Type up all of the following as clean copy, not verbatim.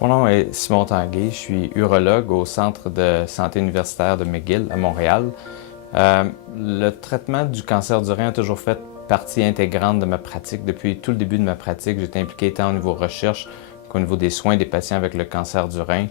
Mon nom est Simon Tanguay, je suis urologue au Centre de santé universitaire de McGill à Montréal. Le traitement du cancer du rein a toujours fait partie intégrante de ma pratique. Depuis tout le début de ma pratique, j'étais impliqué tant au niveau recherche qu'au niveau des soins des patients avec le cancer du rein.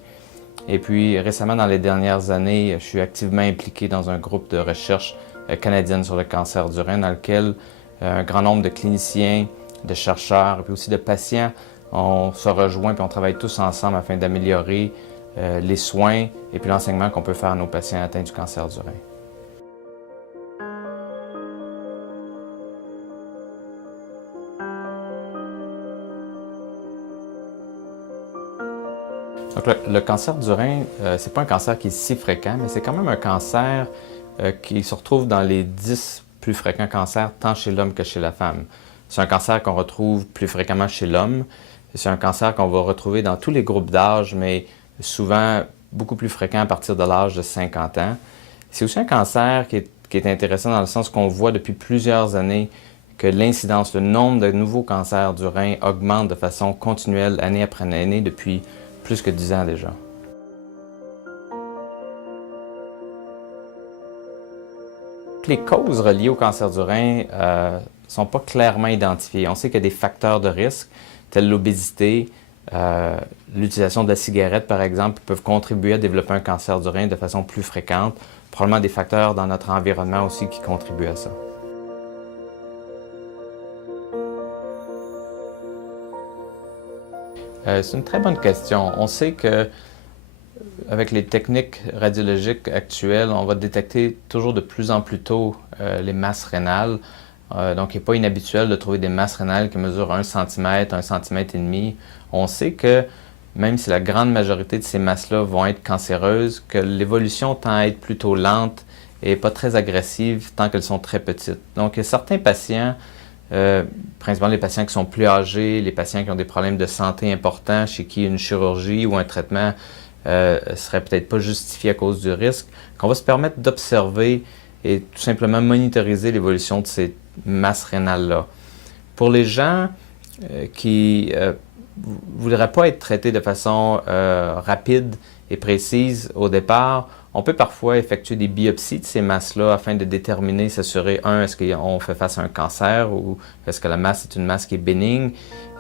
Et puis récemment, dans les dernières années, je suis activement impliqué dans un groupe de recherche canadienne sur le cancer du rein dans lequel un grand nombre de cliniciens, de chercheurs et puis aussi de patients on se rejoint et on travaille tous ensemble afin d'améliorer les soins et puis l'enseignement qu'on peut faire à nos patients atteints du cancer du rein. Donc, le cancer du rein, c'est pas un cancer qui est si fréquent, mais c'est quand même un cancer qui se retrouve dans les 10 plus fréquents cancers, tant chez l'homme que chez la femme. C'est un cancer qu'on retrouve plus fréquemment chez l'homme. C'est un cancer qu'on va retrouver dans tous les groupes d'âge, mais souvent beaucoup plus fréquent à partir de l'âge de 50 ans. C'est aussi un cancer qui est intéressant dans le sens qu'on voit depuis plusieurs années que l'incidence, le nombre de nouveaux cancers du rein augmente de façon continuelle année après année depuis plus que 10 ans déjà. Les causes reliées au cancer du rein ne sont pas clairement identifiées. On sait qu'il y a des facteurs de risque, tels l'obésité, l'utilisation de la cigarette par exemple, peuvent contribuer à développer un cancer du rein de façon plus fréquente. Probablement des facteurs dans notre environnement aussi qui contribuent à ça. C'est une très bonne question. On sait que avec les techniques radiologiques actuelles, on va détecter toujours de plus en plus tôt les masses rénales. Donc, il n'est pas inhabituel de trouver des masses rénales qui mesurent 1 cm, 1 cm et demi. On sait que même si la grande majorité de ces masses-là vont être cancéreuses, que l'évolution tend à être plutôt lente et pas très agressive tant qu'elles sont très petites. Donc, il y a certains patients, principalement les patients qui sont plus âgés, les patients qui ont des problèmes de santé importants, chez qui une chirurgie ou un traitement serait peut-être pas justifié à cause du risque, qu'on va se permettre d'observer et tout simplement monitoriser l'évolution de ces masses rénales-là. Pour les gens qui ne voudraient pas être traités de façon rapide et précise au départ, on peut parfois effectuer des biopsies de ces masses-là afin de déterminer, s'assurer, est-ce qu'on fait face à un cancer ou est-ce que la masse est une masse qui est bénigne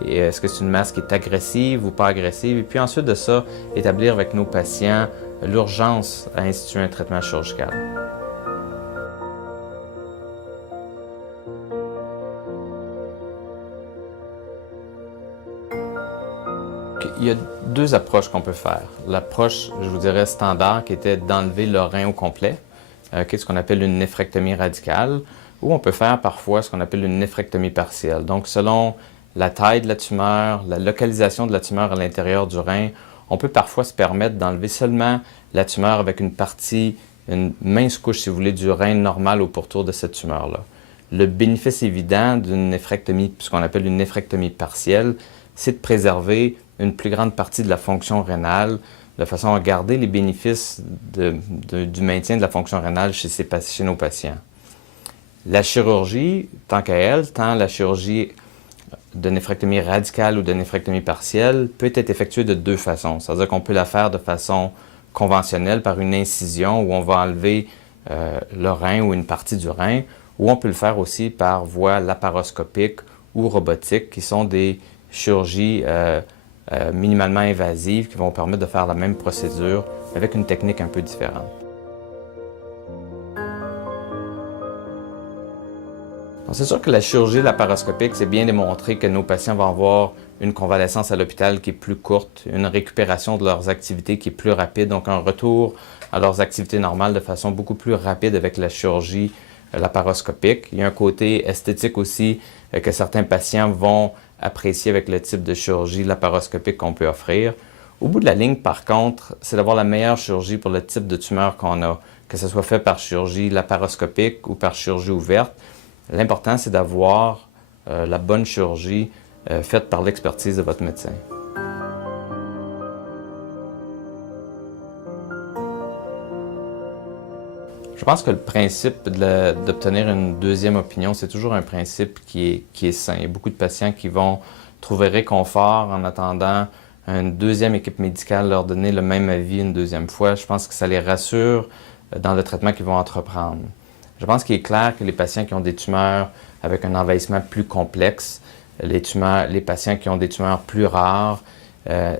et est-ce que c'est une masse qui est agressive ou pas agressive. Et puis ensuite de ça, établir avec nos patients l'urgence à instituer un traitement chirurgical. Il y a deux approches qu'on peut faire. L'approche, je vous dirais, standard, qui était d'enlever le rein au complet, qui est ce qu'on appelle une néphrectomie radicale, ou on peut faire parfois ce qu'on appelle une néphrectomie partielle. Donc, selon la taille de la tumeur, la localisation de la tumeur à l'intérieur du rein, on peut parfois se permettre d'enlever seulement la tumeur avec une partie, une mince couche, si vous voulez, du rein normal au pourtour de cette tumeur-là. Le bénéfice évident d'une néphrectomie, ce qu'on appelle une néphrectomie partielle, c'est de préserver une plus grande partie de la fonction rénale, de façon à garder les bénéfices du maintien de la fonction rénale chez nos patients. La chirurgie, tant qu'à elle, tant la chirurgie de néphrectomie radicale ou de néphrectomie partielle peut être effectuée de deux façons. C'est-à-dire qu'on peut la faire de façon conventionnelle par une incision où on va enlever le rein ou une partie du rein, ou on peut le faire aussi par voie laparoscopique ou robotique, qui sont des chirurgies minimalement invasives qui vont permettre de faire la même procédure avec une technique un peu différente. C'est sûr que la chirurgie laparoscopique, c'est bien démontré que nos patients vont avoir une convalescence à l'hôpital qui est plus courte, une récupération de leurs activités qui est plus rapide, donc un retour à leurs activités normales de façon beaucoup plus rapide avec la chirurgie laparoscopique. Il y a un côté esthétique aussi que certains patients vont apprécier avec le type de chirurgie laparoscopique qu'on peut offrir. Au bout de la ligne, par contre, c'est d'avoir la meilleure chirurgie pour le type de tumeur qu'on a, que ce soit fait par chirurgie laparoscopique ou par chirurgie ouverte. L'important, c'est d'avoir la bonne chirurgie faite par l'expertise de votre médecin. Je pense que le principe d'obtenir une deuxième opinion, c'est toujours un principe qui est sain. Il y a beaucoup de patients qui vont trouver réconfort en attendant une deuxième équipe médicale leur donner le même avis une deuxième fois, je pense que ça les rassure dans le traitement qu'ils vont entreprendre. Je pense qu'il est clair que les patients qui ont des tumeurs avec un envahissement plus complexe, les patients qui ont des tumeurs plus rares,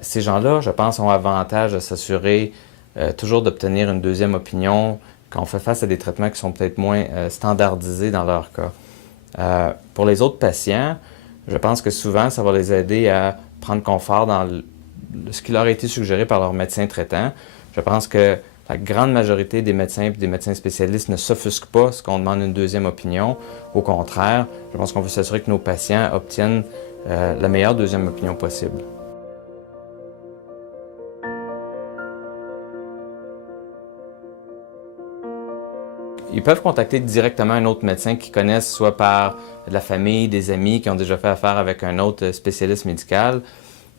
ces gens-là, je pense, ont avantage à s'assurer toujours d'obtenir une deuxième opinion quand on fait face à des traitements qui sont peut-être moins standardisés dans leur cas. Pour les autres patients, je pense que souvent, ça va les aider à prendre confort dans ce qui leur a été suggéré par leur médecin traitant. Je pense que la grande majorité des médecins et des médecins spécialistes ne s'offusquent pas ce qu'on demande une deuxième opinion. Au contraire, je pense qu'on veut s'assurer que nos patients obtiennent la meilleure deuxième opinion possible. Ils peuvent contacter directement un autre médecin qu'ils connaissent, soit par de la famille, des amis qui ont déjà fait affaire avec un autre spécialiste médical.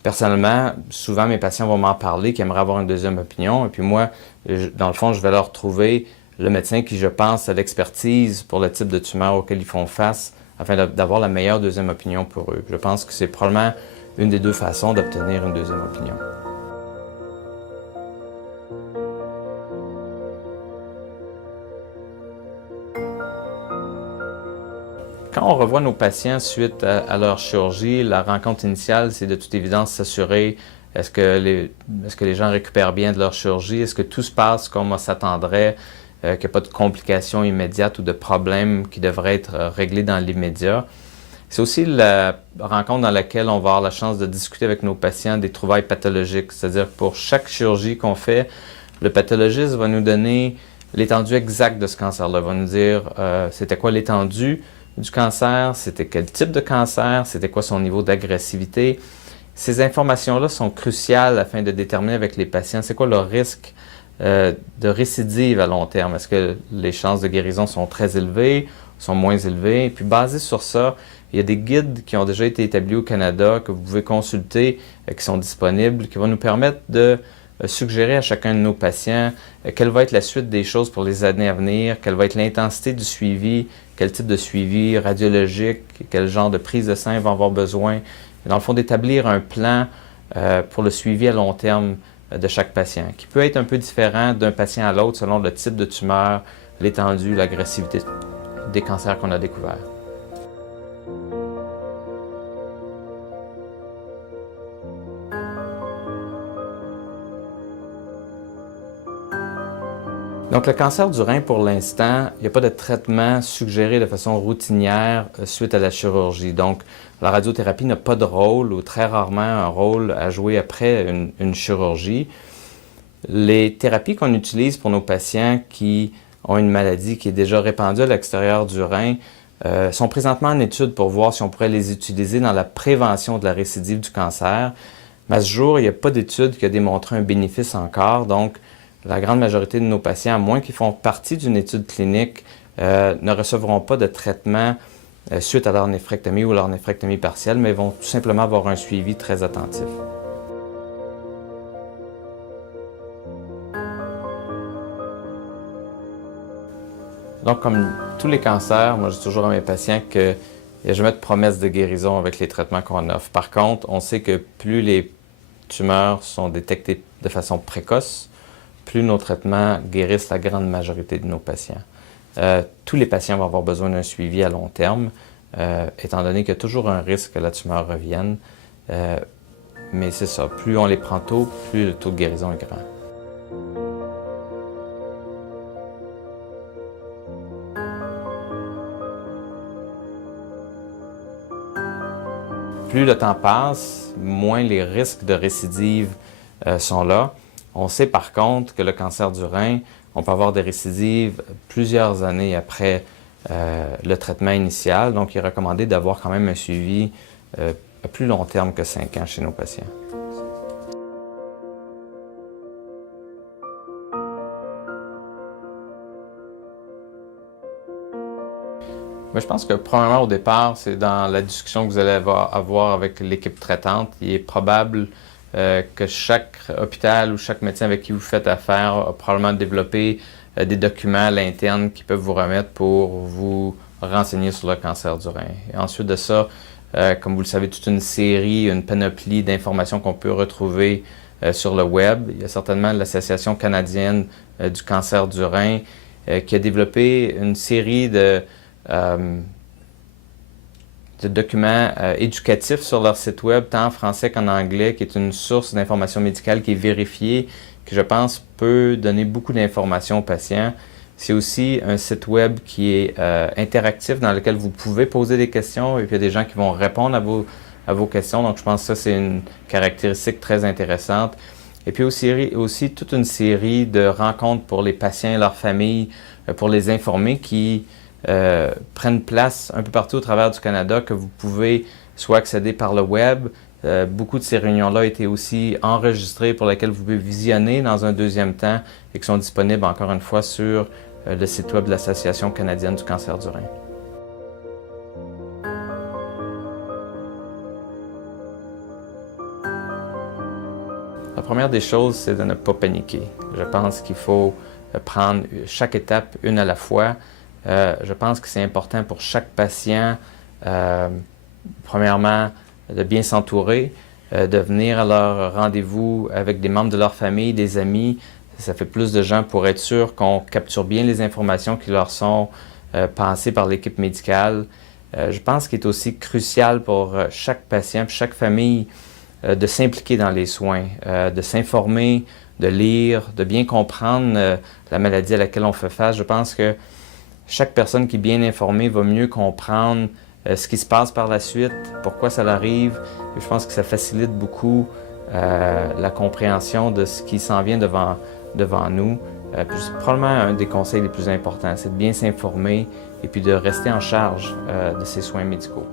Personnellement, souvent mes patients vont m'en parler, qui aimeraient avoir une deuxième opinion. Et puis moi, dans le fond, je vais leur trouver le médecin qui, je pense, a l'expertise pour le type de tumeur auquel ils font face, afin d'avoir la meilleure deuxième opinion pour eux. Je pense que c'est probablement une des deux façons d'obtenir une deuxième opinion. Quand on revoit nos patients suite à leur chirurgie, la rencontre initiale, c'est de toute évidence s'assurer est-ce que les gens récupèrent bien de leur chirurgie, est-ce que tout se passe comme on s'attendrait, qu'il n'y a pas de complications immédiates ou de problèmes qui devraient être réglés dans l'immédiat. C'est aussi la rencontre dans laquelle on va avoir la chance de discuter avec nos patients des trouvailles pathologiques, c'est-à-dire que pour chaque chirurgie qu'on fait, le pathologiste va nous donner l'étendue exacte de ce cancer-là, va nous dire c'était quoi l'étendue du cancer, c'était quel type de cancer, c'était quoi son niveau d'agressivité. Ces informations-là sont cruciales afin de déterminer avec les patients c'est quoi leur risque de récidive à long terme. Est-ce que les chances de guérison sont très élevées, sont moins élevées? Et puis basé sur ça, il y a des guides qui ont déjà été établis au Canada que vous pouvez consulter, qui sont disponibles, qui vont nous permettre de suggérer à chacun de nos patients quelle va être la suite des choses pour les années à venir, quelle va être l'intensité du suivi, quel type de suivi radiologique, quel genre de prise de sang ils vont avoir besoin. Et dans le fond, d'établir un plan pour le suivi à long terme de chaque patient, qui peut être un peu différent d'un patient à l'autre selon le type de tumeur, l'étendue, l'agressivité des cancers qu'on a découverts. Donc, le cancer du rein, pour l'instant, il n'y a pas de traitement suggéré de façon routinière suite à la chirurgie. Donc, la radiothérapie n'a pas de rôle ou très rarement un rôle à jouer après une chirurgie. Les thérapies qu'on utilise pour nos patients qui ont une maladie qui est déjà répandue à l'extérieur du rein sont présentement en étude pour voir si on pourrait les utiliser dans la prévention de la récidive du cancer. Mais à ce jour, il n'y a pas d'étude qui a démontré un bénéfice encore. Donc, la grande majorité de nos patients, à moins qu'ils font partie d'une étude clinique, ne recevront pas de traitement suite à leur néphrectomie ou leur néphrectomie partielle, mais vont tout simplement avoir un suivi très attentif. Donc, comme tous les cancers, moi je dis toujours à mes patients qu'il n'y a jamais de promesse de guérison avec les traitements qu'on offre. Par contre, on sait que plus les tumeurs sont détectées de façon précoce, plus nos traitements guérissent la grande majorité de nos patients. Tous les patients vont avoir besoin d'un suivi à long terme, étant donné qu'il y a toujours un risque que la tumeur revienne. Mais c'est ça, plus on les prend tôt, plus le taux de guérison est grand. Plus le temps passe, moins les risques de récidive sont là. On sait par contre que le cancer du rein, on peut avoir des récidives plusieurs années après le traitement initial. Donc, il est recommandé d'avoir quand même un suivi à plus long terme que 5 ans chez nos patients. Mais je pense que probablement au départ, c'est dans la discussion que vous allez avoir avec l'équipe traitante. Il est probable que chaque hôpital ou chaque médecin avec qui vous faites affaire a probablement développé des documents à l'interne qu'ils peuvent vous remettre pour vous renseigner sur le cancer du rein. Et ensuite de ça, comme vous le savez, toute une série, une panoplie d'informations qu'on peut retrouver sur le web. Il y a certainement l'Association canadienne du cancer du rein qui a développé une série de documents éducatifs sur leur site web, tant en français qu'en anglais, qui est une source d'informations médicales qui est vérifiée, qui je pense peut donner beaucoup d'informations aux patients. C'est aussi un site web qui est interactif, dans lequel vous pouvez poser des questions et puis il y a des gens qui vont répondre à vos questions. Donc je pense que ça c'est une caractéristique très intéressante. Et puis aussi toute une série de rencontres pour les patients et leurs familles, pour les informer, qui prennent place un peu partout au travers du Canada, que vous pouvez soit accéder par le web. Beaucoup de ces réunions-là ont été aussi enregistrées, pour lesquelles vous pouvez visionner dans un deuxième temps et qui sont disponibles encore une fois sur le site web de l'Association canadienne du cancer du rein. La première des choses, c'est de ne pas paniquer. Je pense qu'il faut prendre chaque étape une à la fois. Je pense que c'est important pour chaque patient, premièrement, de bien s'entourer, de venir à leur rendez-vous avec des membres de leur famille, des amis. Ça fait plus de gens pour être sûr qu'on capture bien les informations qui leur sont passées par l'équipe médicale. Je pense qu'il est aussi crucial pour chaque patient, chaque famille, de s'impliquer dans les soins, de s'informer, de lire, de bien comprendre la maladie à laquelle on fait face. Je pense que chaque personne qui est bien informée va mieux comprendre ce qui se passe par la suite, pourquoi ça arrive. Et je pense que ça facilite beaucoup la compréhension de ce qui s'en vient devant nous. Puis c'est probablement un des conseils les plus importants, c'est de bien s'informer et puis de rester en charge de ses soins médicaux.